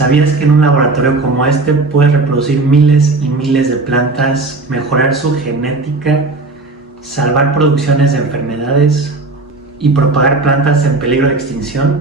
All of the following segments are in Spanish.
¿Sabías que en un laboratorio como este puedes reproducir miles y miles de plantas, mejorar su genética, salvar producciones de enfermedades y propagar plantas en peligro de extinción?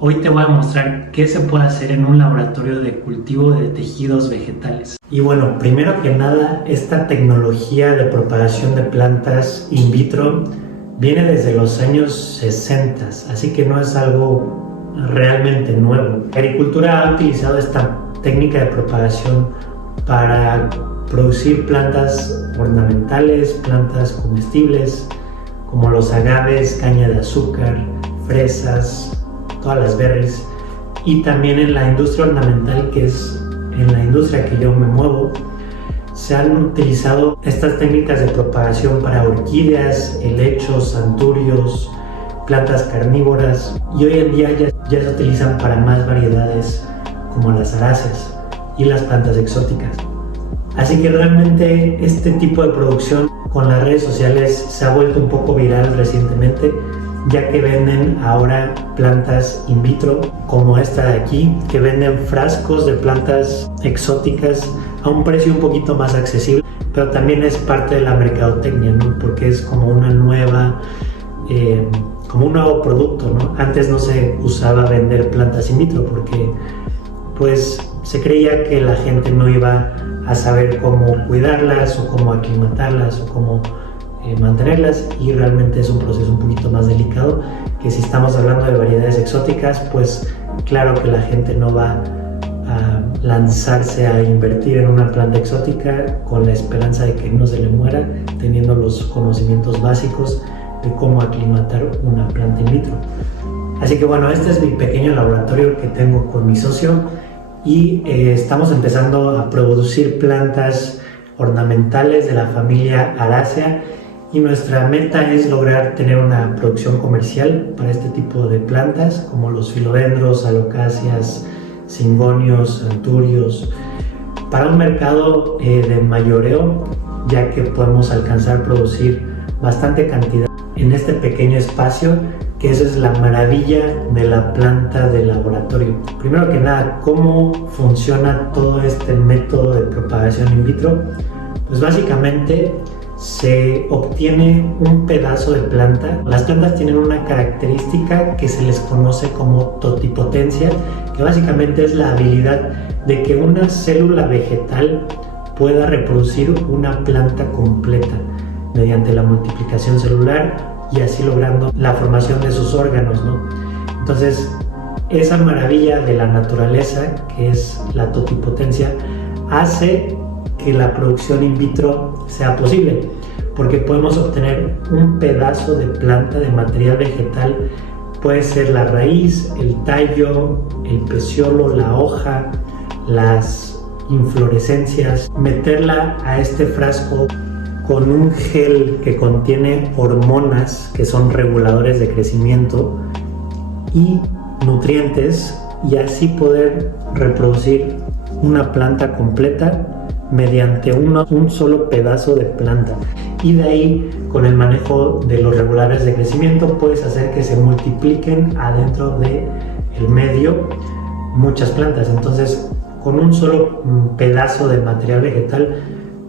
Hoy te voy a mostrar qué se puede hacer en un laboratorio de cultivo de tejidos vegetales. Y bueno, primero que nada, esta tecnología de propagación de plantas in vitro viene desde los años 60, así que no es algo realmente nuevo. La agricultura ha utilizado esta técnica de propagación para producir plantas ornamentales, plantas comestibles, como los agaves, caña de azúcar, fresas, todas las berries, y también en la industria ornamental, que es en la industria que yo me muevo, se han utilizado estas técnicas de propagación para orquídeas, helechos, anturios, plantas carnívoras, y hoy en día ya se utilizan para más variedades como las aráceas y las plantas exóticas. Así que realmente este tipo de producción con las redes sociales se ha vuelto un poco viral recientemente, ya que venden ahora plantas in vitro como esta de aquí, que venden frascos de plantas exóticas a un precio un poquito más accesible, pero también es parte de la mercadotecnia, ¿no? Porque es como una nueva como un nuevo producto, ¿no? Antes no se usaba vender plantas in vitro porque pues se creía que la gente no iba a saber cómo cuidarlas o cómo aclimatarlas o cómo mantenerlas, y realmente es un proceso un poquito más delicado, que si estamos hablando de variedades exóticas, pues claro que la gente no va a lanzarse a invertir en una planta exótica con la esperanza de que no se le muera, teniendo los conocimientos básicos de cómo aclimatar una planta in vitro. Así que bueno, este es mi pequeño laboratorio que tengo con mi socio, y estamos empezando a producir plantas ornamentales de la familia Arácea, y nuestra meta es lograr tener una producción comercial para este tipo de plantas, como los filodendros, alocáceas, cingonios, anturios, para un mercado de mayoreo, ya que podemos alcanzar a producir bastante cantidad en este pequeño espacio, que eso es la maravilla de la planta de laboratorio. Primero que nada, ¿cómo funciona todo este método de propagación in vitro? Pues básicamente se obtiene un pedazo de planta. Las plantas tienen una característica que se les conoce como totipotencia, que básicamente es la habilidad de que una célula vegetal pueda reproducir una planta completa mediante la multiplicación celular, y así logrando la formación de sus órganos, ¿no? Entonces, esa maravilla de la naturaleza, que es la totipotencia, hace que la producción in vitro sea posible, porque podemos obtener un pedazo de planta, de material vegetal. Puede ser la raíz, el tallo, el peciolo, la hoja, las inflorescencias, meterla a este frasco con un gel que contiene hormonas que son reguladores de crecimiento y nutrientes, y así poder reproducir una planta completa mediante un solo pedazo de planta. Y de ahí, con el manejo de los reguladores de crecimiento, puedes hacer que se multipliquen adentro del medio muchas plantas. Entonces, con un solo pedazo de material vegetal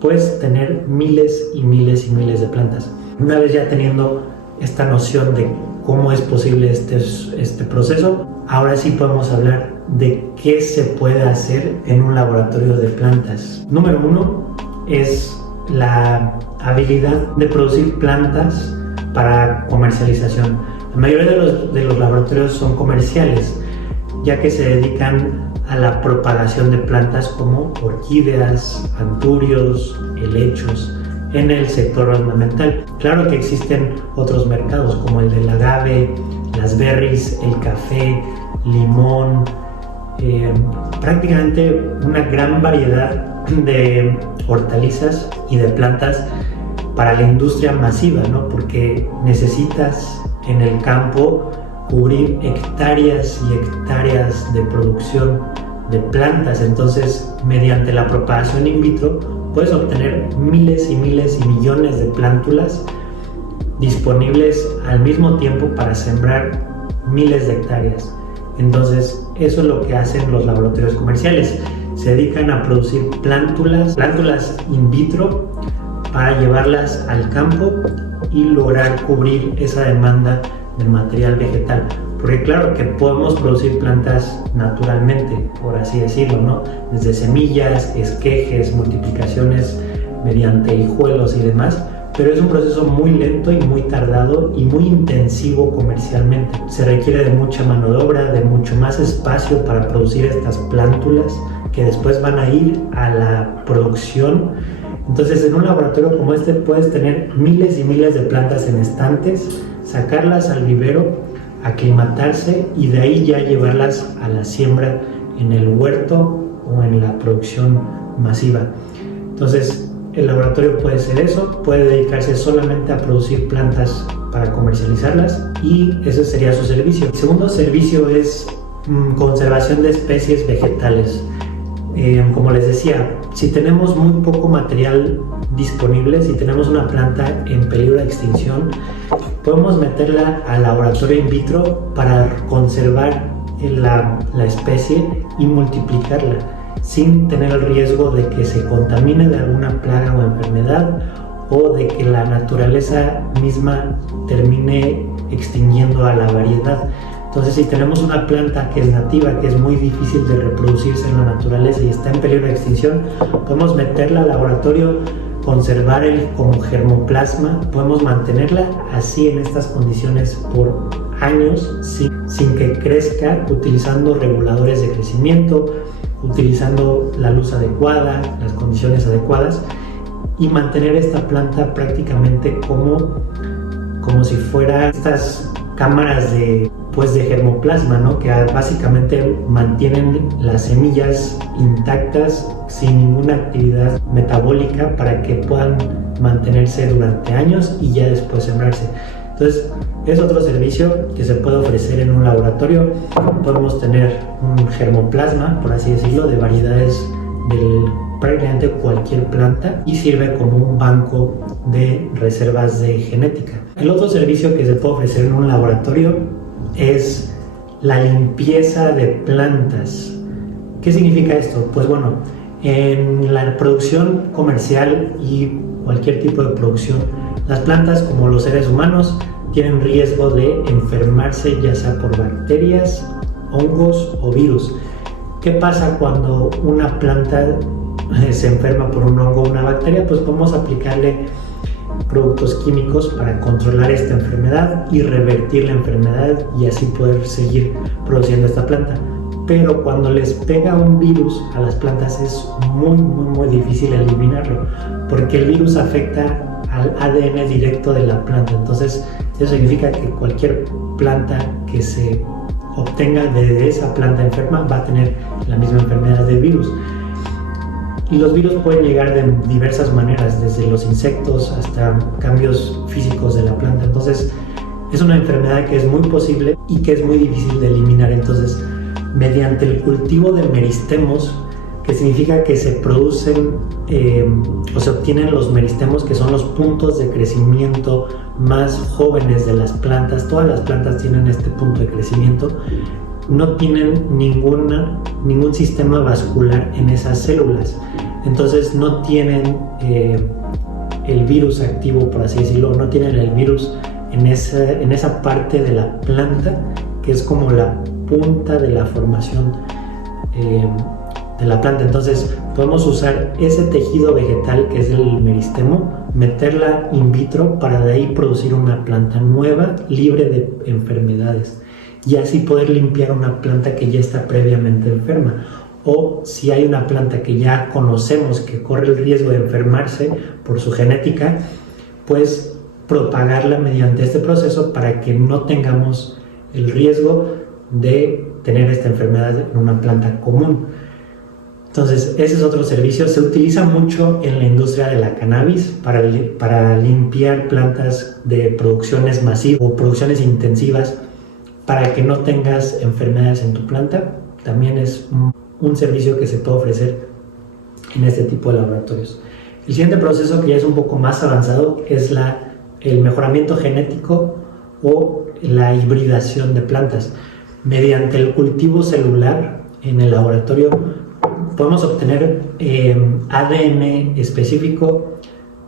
puedes tener miles y miles y miles de plantas. Una vez ya teniendo esta noción de cómo es posible este proceso, ahora sí podemos hablar de qué se puede hacer en un laboratorio de plantas. Número 1 es la habilidad de producir plantas para comercialización. La mayoría de los laboratorios son comerciales, ya que se dedican a la propagación de plantas como orquídeas, anturios, helechos en el sector ornamental. Claro que existen otros mercados como el del agave, las berries, el café, limón, prácticamente una gran variedad de hortalizas y de plantas para la industria masiva, ¿no? Porque necesitas en el campo cubrir hectáreas y hectáreas de producción de plantas. Entonces, mediante la propagación in vitro puedes obtener miles y miles y millones de plántulas disponibles al mismo tiempo para sembrar miles de hectáreas. Entonces eso es lo que hacen los laboratorios comerciales. Se dedican a producir plántulas in vitro para llevarlas al campo y lograr cubrir esa demanda del material vegetal. Porque claro que podemos producir plantas naturalmente, por así decirlo, ¿no? Desde semillas, esquejes, multiplicaciones mediante hijuelos y demás, pero es un proceso muy lento y muy tardado y muy intensivo comercialmente. Se requiere de mucha mano de obra, de mucho más espacio para producir estas plántulas que después van a ir a la producción. Entonces, en un laboratorio como este puedes tener miles y miles de plantas en estantes, sacarlas al vivero, aclimatarse y de ahí ya llevarlas a la siembra en el huerto o en la producción masiva. Entonces, el laboratorio puede ser eso, puede dedicarse solamente a producir plantas para comercializarlas y ese sería su servicio. El segundo servicio es conservación de especies vegetales. Como les decía, si tenemos muy poco material disponible, si tenemos una planta en peligro de extinción, podemos meterla al laboratorio in vitro para conservar la especie y multiplicarla sin tener el riesgo de que se contamine de alguna plaga o enfermedad o de que la naturaleza misma termine extinguiendo a la variedad. Entonces, si tenemos una planta que es nativa, que es muy difícil de reproducirse en la naturaleza y está en peligro de extinción, podemos meterla al laboratorio, conservar como germoplasma, podemos mantenerla así en estas condiciones por años sin que crezca, utilizando reguladores de crecimiento, utilizando la luz adecuada, las condiciones adecuadas y mantener esta planta prácticamente como si fuera estas cámaras de germoplasma, ¿no? Que básicamente mantienen las semillas intactas sin ninguna actividad metabólica para que puedan mantenerse durante años y ya después sembrarse. Entonces, es otro servicio que se puede ofrecer en un laboratorio. Podemos tener un germoplasma, por así decirlo, de variedades de prácticamente cualquier planta y sirve como un banco de reservas de genética. El otro servicio que se puede ofrecer en un laboratorio es la limpieza de plantas. ¿Qué significa esto? Pues bueno, en la producción comercial y cualquier tipo de producción, las plantas, como los seres humanos, tienen riesgo de enfermarse, ya sea por bacterias, hongos o virus. ¿Qué pasa cuando una planta se enferma por un hongo o una bacteria? Pues podemos aplicarle productos químicos para controlar esta enfermedad y revertir la enfermedad y así poder seguir produciendo esta planta. Pero cuando les pega un virus a las plantas es muy difícil eliminarlo, porque el virus afecta al ADN directo de la planta. Entonces eso significa que cualquier planta que se obtenga de esa planta enferma va a tener la misma enfermedad del virus. Y los virus pueden llegar de diversas maneras, desde los insectos hasta cambios físicos de la planta. Entonces, es una enfermedad que es muy posible y que es muy difícil de eliminar. Entonces, mediante el cultivo de meristemos, que significa que se producen o se obtienen los meristemos, que son los puntos de crecimiento más jóvenes de las plantas. Todas las plantas tienen este punto de crecimiento. No tienen ningún sistema vascular en esas células, entonces no tienen el virus activo, por así decirlo, no tienen el virus en esa parte de la planta que es como la punta de la formación de la planta. Entonces podemos usar ese tejido vegetal que es el meristemo, meterla in vitro para de ahí producir una planta nueva, libre de enfermedades, y así poder limpiar una planta que ya está previamente enferma. O si hay una planta que ya conocemos que corre el riesgo de enfermarse por su genética, pues propagarla mediante este proceso para que no tengamos el riesgo de tener esta enfermedad en una planta común. Entonces, ese es otro servicio. Se utiliza mucho en la industria de la cannabis para limpiar plantas de producciones masivas o producciones intensivas, para que no tengas enfermedades en tu planta. También es un servicio que se puede ofrecer en este tipo de laboratorios. El siguiente proceso, que ya es un poco más avanzado, es el mejoramiento genético o la hibridación de plantas. Mediante el cultivo celular en el laboratorio podemos obtener ADN específico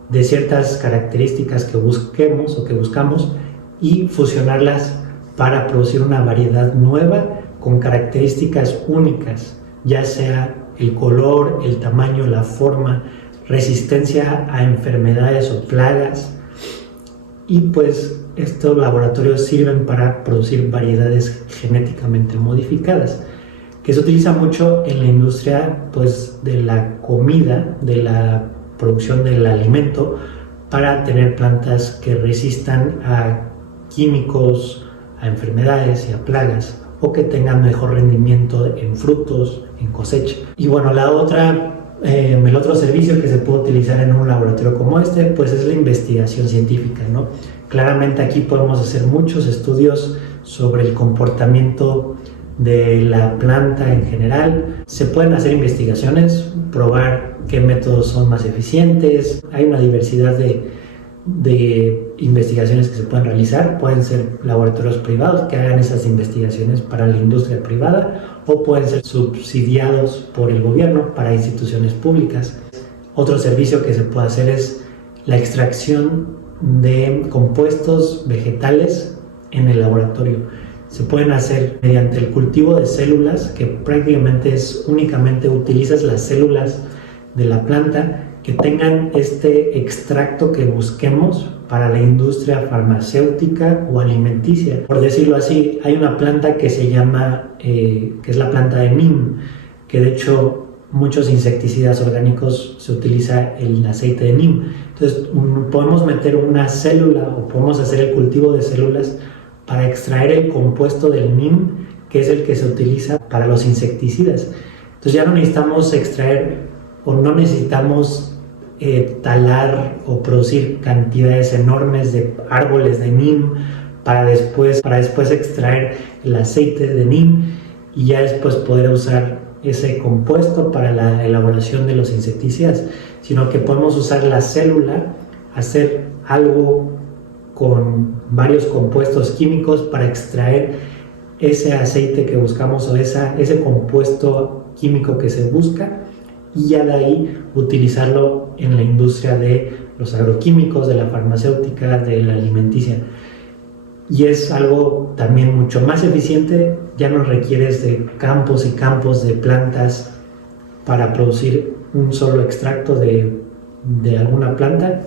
de ciertas características que busquemos o que buscamos y fusionarlas para producir una variedad nueva con características únicas, ya sea el color, el tamaño, la forma, resistencia a enfermedades o plagas. Y pues estos laboratorios sirven para producir variedades genéticamente modificadas, que se utiliza mucho en la industria pues de la comida, de la producción del alimento, para tener plantas que resistan a químicos, a enfermedades y a plagas, o que tengan mejor rendimiento en frutos, en cosecha. Y bueno, el otro servicio que se puede utilizar en un laboratorio como este, pues es la investigación científica, ¿no? Claramente aquí podemos hacer muchos estudios sobre el comportamiento de la planta en general. Se pueden hacer investigaciones, probar qué métodos son más eficientes. Hay una diversidad de investigaciones que se pueden realizar. Pueden ser laboratorios privados que hagan esas investigaciones para la industria privada, o pueden ser subsidiados por el gobierno para instituciones públicas. Otro servicio que se puede hacer es la extracción de compuestos vegetales en el laboratorio. Se pueden hacer mediante el cultivo de células, que prácticamente es únicamente utilizas las células de la planta que tengan este extracto que busquemos para la industria farmacéutica o alimenticia. Por decirlo así, hay una planta que se llama, que es la planta de neem, que de hecho muchos insecticidas orgánicos se utiliza el aceite de neem. Entonces podemos meter una célula o podemos hacer el cultivo de células para extraer el compuesto del neem, que es el que se utiliza para los insecticidas. Entonces ya no necesitamos extraer o no necesitamos talar o producir cantidades enormes de árboles de neem para después extraer el aceite de neem y ya después poder usar ese compuesto para la elaboración de los insecticidas, sino que podemos usar la célula, hacer algo con varios compuestos químicos para extraer ese aceite que buscamos o ese compuesto químico que se busca, y ya de ahí utilizarlo en la industria de los agroquímicos, de la farmacéutica, de la alimenticia. Y es algo también mucho más eficiente. Ya no requieres de campos y campos de plantas para producir un solo extracto de alguna planta,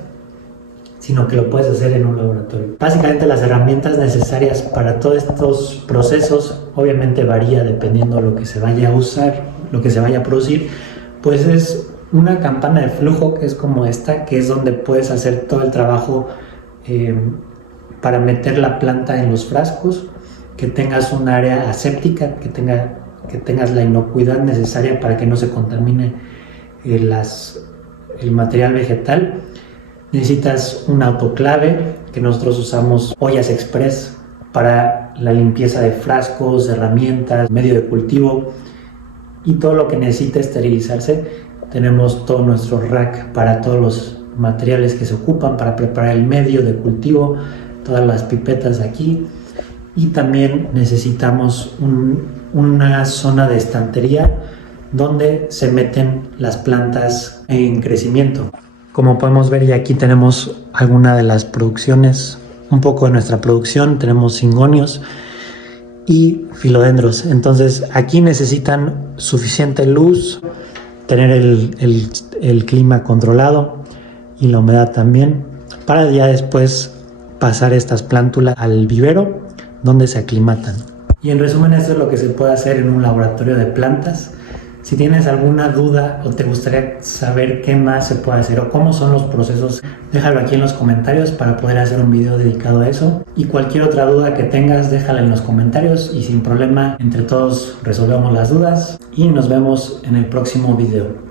sino que lo puedes hacer en un laboratorio. Básicamente las herramientas necesarias para todos estos procesos obviamente varía dependiendo de lo que se vaya a usar, lo que se vaya a producir. Pues es una campana de flujo, que es como esta, que es donde puedes hacer todo el trabajo para meter la planta en los frascos, que tengas un área aséptica, que tengas la inocuidad necesaria para que no se contamine el material vegetal. Necesitas un autoclave, que nosotros usamos ollas express para la limpieza de frascos, herramientas, medio de cultivo y todo lo que necesita esterilizarse. Tenemos todo nuestro rack para todos los materiales que se ocupan para preparar el medio de cultivo, todas las pipetas aquí, y también necesitamos una zona de estantería donde se meten las plantas en crecimiento. Como podemos ver, ya aquí tenemos alguna de las producciones, un poco de nuestra producción. Tenemos cingonios y filodendros. Entonces aquí necesitan suficiente luz, tener el clima controlado y la humedad también, para ya después pasar estas plántulas al vivero donde se aclimatan. Y en resumen, esto es lo que se puede hacer en un laboratorio de plantas. Si tienes alguna duda o te gustaría saber qué más se puede hacer o cómo son los procesos, déjalo aquí en los comentarios para poder hacer un video dedicado a eso. Y cualquier otra duda que tengas, déjala en los comentarios y sin problema, entre todos resolvemos las dudas y nos vemos en el próximo video.